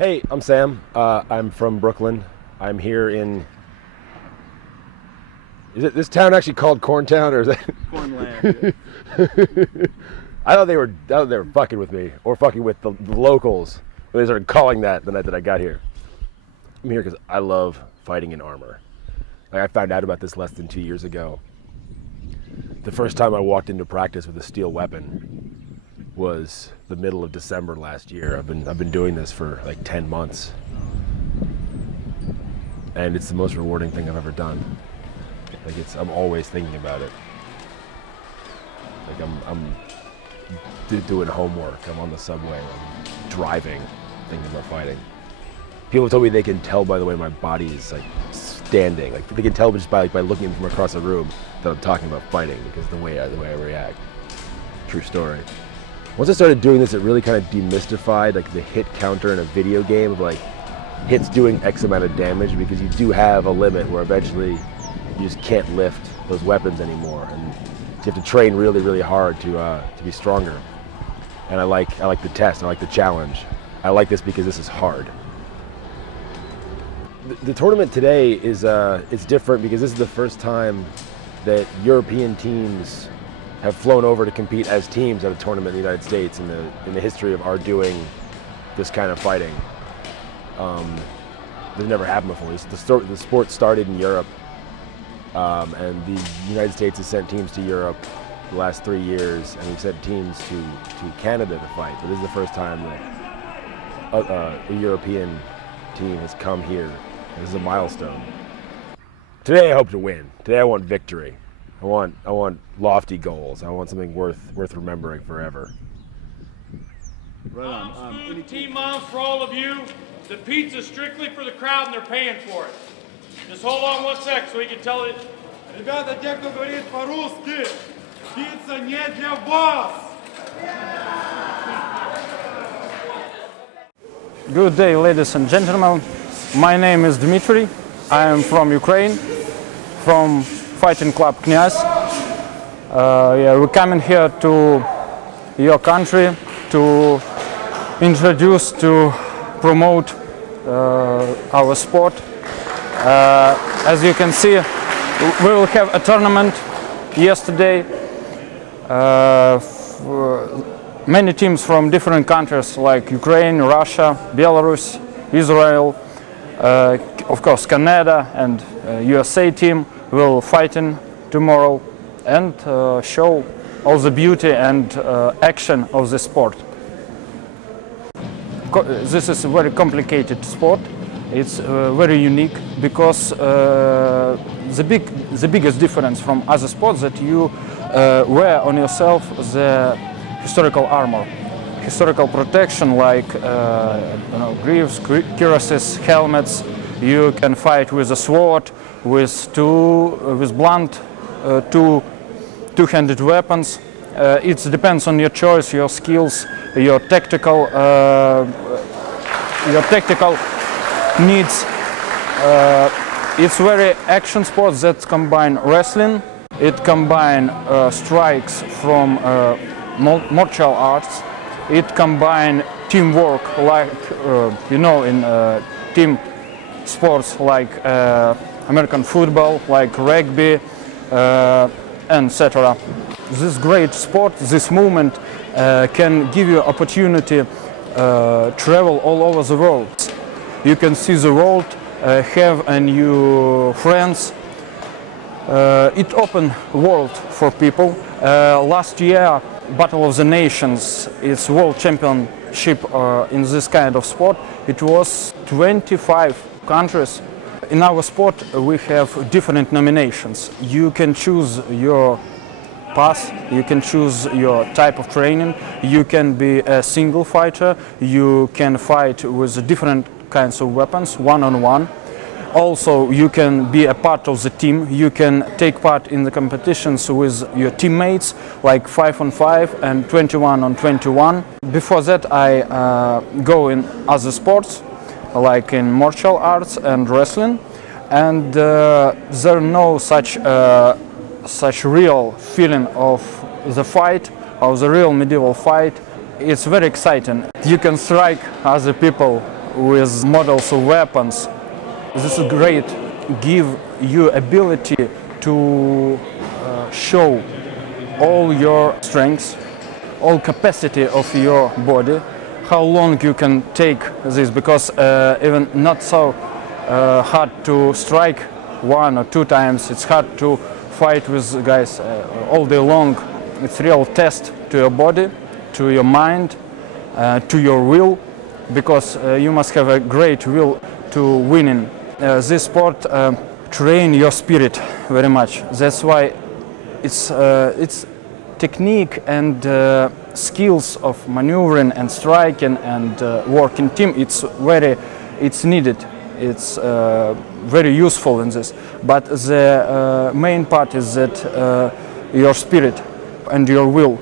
Hey, I'm Sam. I'm from Brooklyn. I'm here in... Is it this town actually called Corntown, or is that... Cornland. I thought they were fucking with me, or fucking with the locals when they started calling that the night that I got here. I'm here because I love fighting in armor. Like, I found out about this less than 2 years ago. The first time I walked into practice with a steel weapon was the middle of December last year. I've been doing this for like 10 months, and it's the most rewarding thing I've ever done. Like, I'm always thinking about it. Like, I'm doing homework, I'm on the subway, I'm driving, thinking about fighting. People told me they can tell by the way my body is like standing. Like, they can tell just by looking from across the room that I'm talking about fighting, because the way I react. True story. Once I started doing this, it really kind of demystified like the hit counter in a video game of like hits doing X amount of damage, because you do have a limit where eventually you just can't lift those weapons anymore, and you have to train really, really hard to be stronger. And I like the test. I like the challenge. I like this because this is hard. The tournament today is it's different because this is the first time that European teams have flown over to compete as teams at a tournament in the United States in the history of our doing this kind of fighting. This never happened before. The sport started in Europe, and the United States has sent teams to Europe the last 3 years, and we've sent teams to Canada to fight. But this is the first time that a European team has come here. This is a milestone. Today I hope to win. Today I want victory. I want lofty goals. I want something worth remembering forever. Right on. Team moms, for all of you, the pizza's strictly for the crowd and they're paying for it. Just hold on 1 sec so we can tell it. Ребята, те, кто говорит по-русски, пицца не для вас! Good day, ladies and gentlemen. My name is Dmitry. I am from Ukraine, from Fighting Club Knyaz. We're coming here to your country to introduce, to promote our sport. As you can see, we will have a tournament yesterday. Many teams from different countries like Ukraine, Russia, Belarus, Israel, of course Canada and USA team will fight in tomorrow and show all the beauty and action of the sport. This is a very complicated sport. It's very unique because the biggest difference from other sports that you wear on yourself the historical armor, historical protection like greaves, cuirasses, helmets. You can fight with a sword, with blunt two-handed weapons. It depends on your choice, your skills, your tactical needs. It's very action sports that combine wrestling. It combines strikes from martial arts. It combines teamwork, like in team sports like American football, like rugby, etc. This great sport, this movement can give you opportunity travel all over the world. You can see the world, have a new friends. It open world for people. Last year, Battle of the Nations, it's world championship in this kind of sport. It was 25 countries. In our sport, we have different nominations. You can choose your path, you can choose your type of training, you can be a single fighter, you can fight with different kinds of weapons, one-on-one. Also, you can be a part of the team, you can take part in the competitions with your teammates, like 5-on-5 and 21-on-21. Before that, I go in other sports, like in martial arts and wrestling, and there no such real feeling of the fight, of the real medieval fight. It's very exciting. You can strike other people with models of weapons. This is great, give you ability to show all your strengths, all capacity of your body, how long you can take this, because even not so hard to strike 1 or 2 times, it's hard to fight with guys all day long. It's a real test to your body, to your mind, to your will, because you must have a great will to winning. This sport train your spirit very much. That's why it's technique and skills of maneuvering and striking and working team. It's needed. It's very useful in this. But the main part is that your spirit and your will.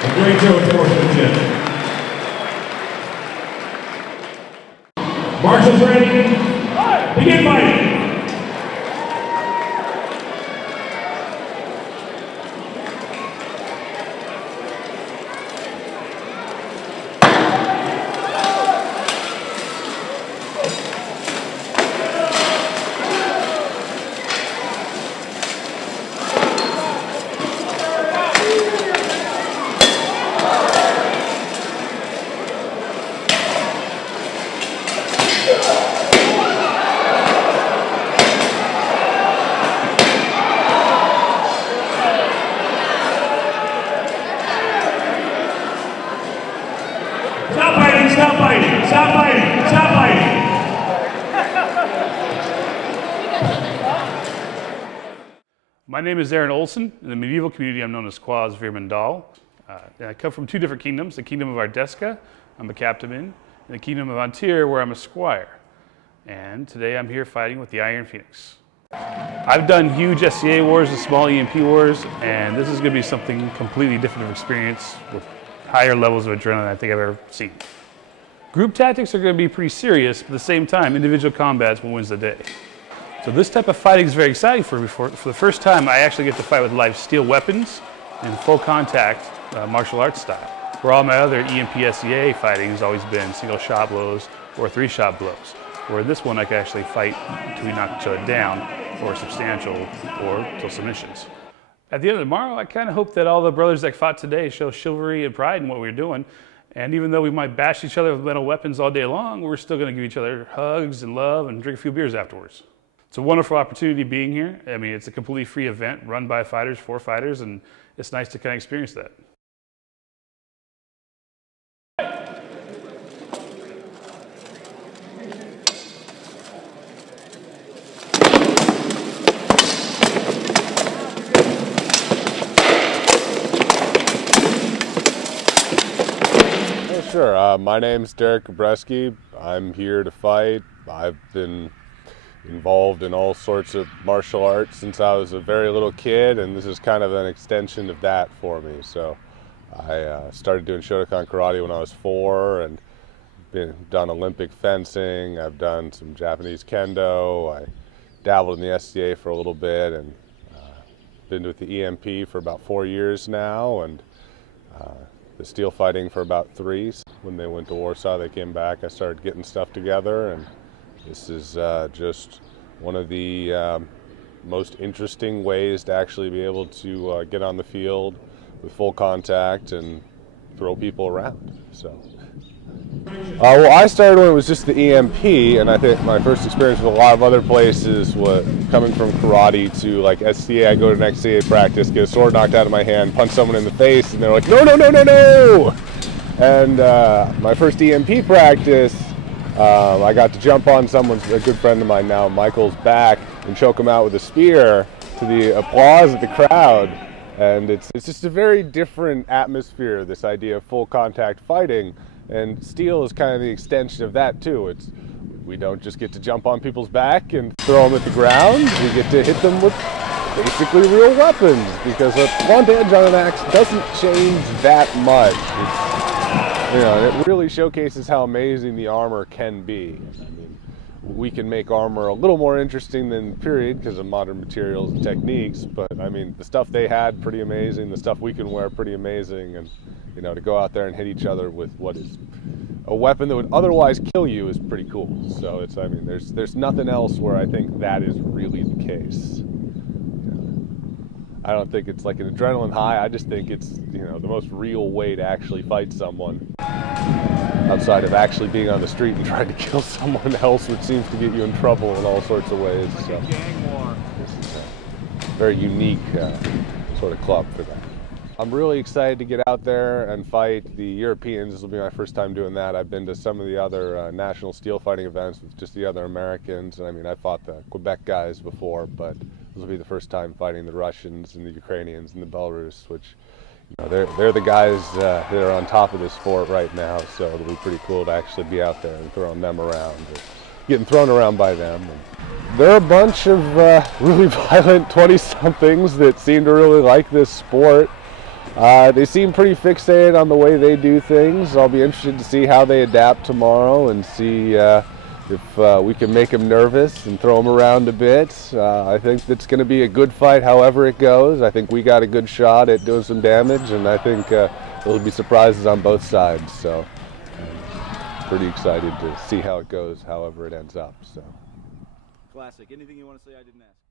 A great show of sportsmanship. Marshals ready. Begin fighting. Stop fighting, stop fighting, stop fighting, stop fighting. My name is Aaron Olson. In the medieval community, I'm known as Quaz Virmandal. I come from 2 different kingdoms, the kingdom of Ardeska, I'm a captain in, and the kingdom of Antir, where I'm a squire. And today I'm here fighting with the Iron Phoenix. I've done huge SCA wars and small EMP wars, and this is going to be something completely different of experience with higher levels of adrenaline I think I've ever seen. Group tactics are going to be pretty serious, but at the same time, individual combat is what wins the day. So this type of fighting is very exciting for me. For the first time, I actually get to fight with live steel weapons in full contact martial arts style. Where all my other EMP SCA fighting has always been single shot blows or 3-shot blows. Where in this one, I can actually fight until we knock each other down, or substantial, or till submissions. At the end of tomorrow, I kind of hope that all the brothers that fought today show chivalry and pride in what we're doing. And even though we might bash each other with metal weapons all day long, we're still going to give each other hugs and love and drink a few beers afterwards. It's a wonderful opportunity being here. I mean, it's a completely free event run by fighters, for fighters, and it's nice to kind of experience that. Sure. My name's Derek Gabreski. I'm here to fight. I've been involved in all sorts of martial arts since I was a very little kid, and this is kind of an extension of that for me. So I started doing Shotokan karate when I was 4, and done Olympic fencing. I've done some Japanese kendo. I dabbled in the SCA for a little bit, and been with the EMP for about 4 years now, and the steel fighting for about 3. When they went to Warsaw, they came back. I started getting stuff together, and this is just one of the most interesting ways to actually be able to get on the field with full contact and throw people around. So, well, I started when it was just the EMP, and I think my first experience with a lot of other places was coming from karate to like SCA. I go to an SCA practice, get a sword knocked out of my hand, punch someone in the face, and they're like, no, no, no, no, no! And my first EMP practice, I got to jump on a good friend of mine now, Michael's back, and choke him out with a spear to the applause of the crowd. And it's just a very different atmosphere, this idea of full contact fighting. And steel is kind of the extension of that too. We don't just get to jump on people's back and throw them at the ground. We get to hit them with basically real weapons, because a blunt edge on an axe doesn't change that much. You know, it really showcases how amazing the armor can be. I mean, we can make armor a little more interesting than period because of modern materials and techniques, but I mean, the stuff they had, pretty amazing. The stuff we can wear, pretty amazing. And, you know, to go out there and hit each other with what is a weapon that would otherwise kill you is pretty cool. So it's, I mean, there's nothing else where I think that is really the case. I don't think it's like an adrenaline high. I just think it's, you know, the most real way to actually fight someone outside of actually being on the street and trying to kill someone else, which seems to get you in trouble in all sorts of ways. So this is a very unique sort of club for that. I'm really excited to get out there and fight the Europeans. This will be my first time doing that. I've been to some of the other national steel fighting events with just the other Americans. And I mean, I fought the Quebec guys before, but this will be the first time fighting the Russians and the Ukrainians and the Belarus, which, you know, they're the guys that are on top of this sport right now. So it'll be pretty cool to actually be out there and throwing them around, or getting thrown around by them. And they're a bunch of really violent 20-somethings that seem to really like this sport. They seem pretty fixated on the way they do things. I'll be interested to see how they adapt tomorrow and see if we can make them nervous and throw them around a bit. I think it's going to be a good fight however it goes. I think we got a good shot at doing some damage, and I think there'll be surprises on both sides. So I'm pretty excited to see how it goes, however it ends up. So. Classic. Anything you want to say I didn't ask?